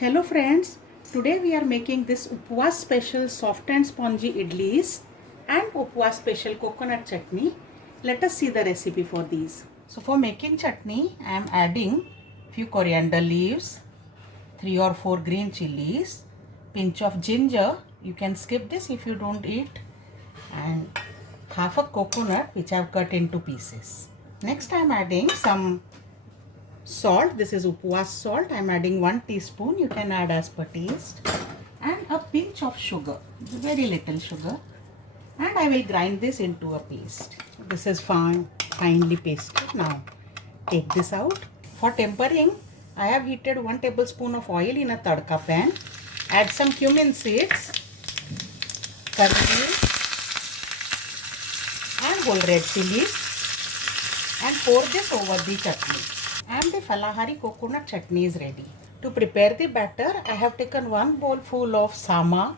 Hello friends, today we are making this Upwas special soft and spongy idlis and Upwas special coconut chutney. Let us see the recipe for these. So for making chutney, I am adding few coriander leaves, 3 or 4 green chilies, pinch of ginger, you can skip this if you don't eat, and half a coconut which I have cut into pieces. Next I am adding some salt. This is Upwas salt. I am adding 1 teaspoon. You can add as per taste. And a pinch of sugar. Very little sugar. And I will grind this into a paste. This is finely pasted. Now take this out. For tempering, I have heated 1 tablespoon of oil in a tadka pan. Add some cumin seeds, curry leaves and whole red chilies and pour this over the chutney. And the Falahari coconut chutney is ready. To prepare the batter, I have taken 1 bowl full of sama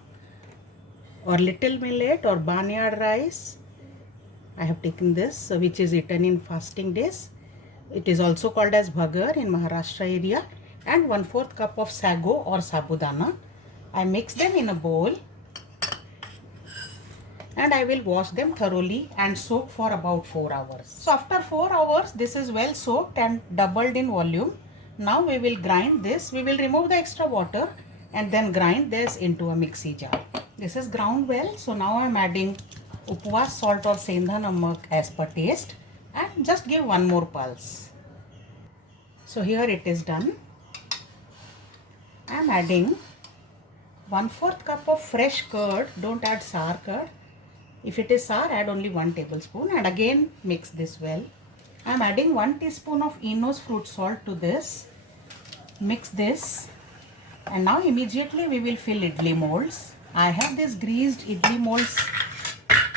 or little millet or barnyard rice. I have taken this, which is eaten in fasting days. It is also called as bhagar in Maharashtra area, and 1/4 cup of sago or sabudana. I mix them in a bowl and I will wash them thoroughly and soak for about 4 hours. So after 4 hours, this is well soaked and doubled in volume. Now we will grind this. We will remove the extra water and then grind this into a mixie jar. This is ground well. So now I am adding Upwas salt or sendha namak as per taste and just give one more pulse. So here it is done. I am adding 1/4 cup of fresh curd. Don't add sour curd. If it is sour, add only 1 tablespoon and again mix this well. I am adding 1 teaspoon of Eno's fruit salt to this. Mix this and now immediately we will fill idli molds. I have these greased idli molds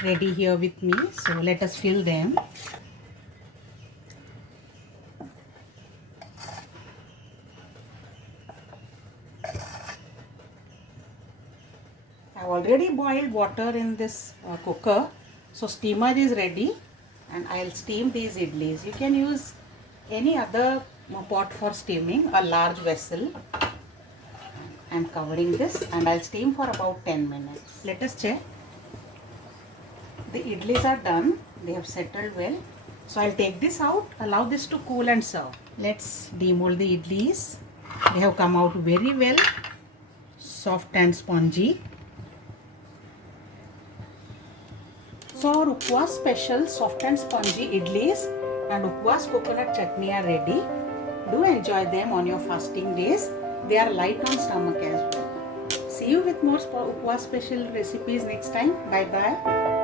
ready here with me. So let us fill them. I have already boiled water in this cooker, so steamer is ready and I'll steam these idlis. You can use any other pot for steaming, a large vessel. I'm covering this and I'll steam for about 10 minutes. Let us check. The idlis are done. They have settled well. So I'll take this out, allow this to cool and serve. Let's demold the idlis. They have come out very well, soft and spongy. So our Upwas special soft and spongy idlis and Upwas coconut chutney are ready. Do enjoy them on your fasting days. They are light on stomach as well. See you with more Upwas special recipes next time. Bye bye.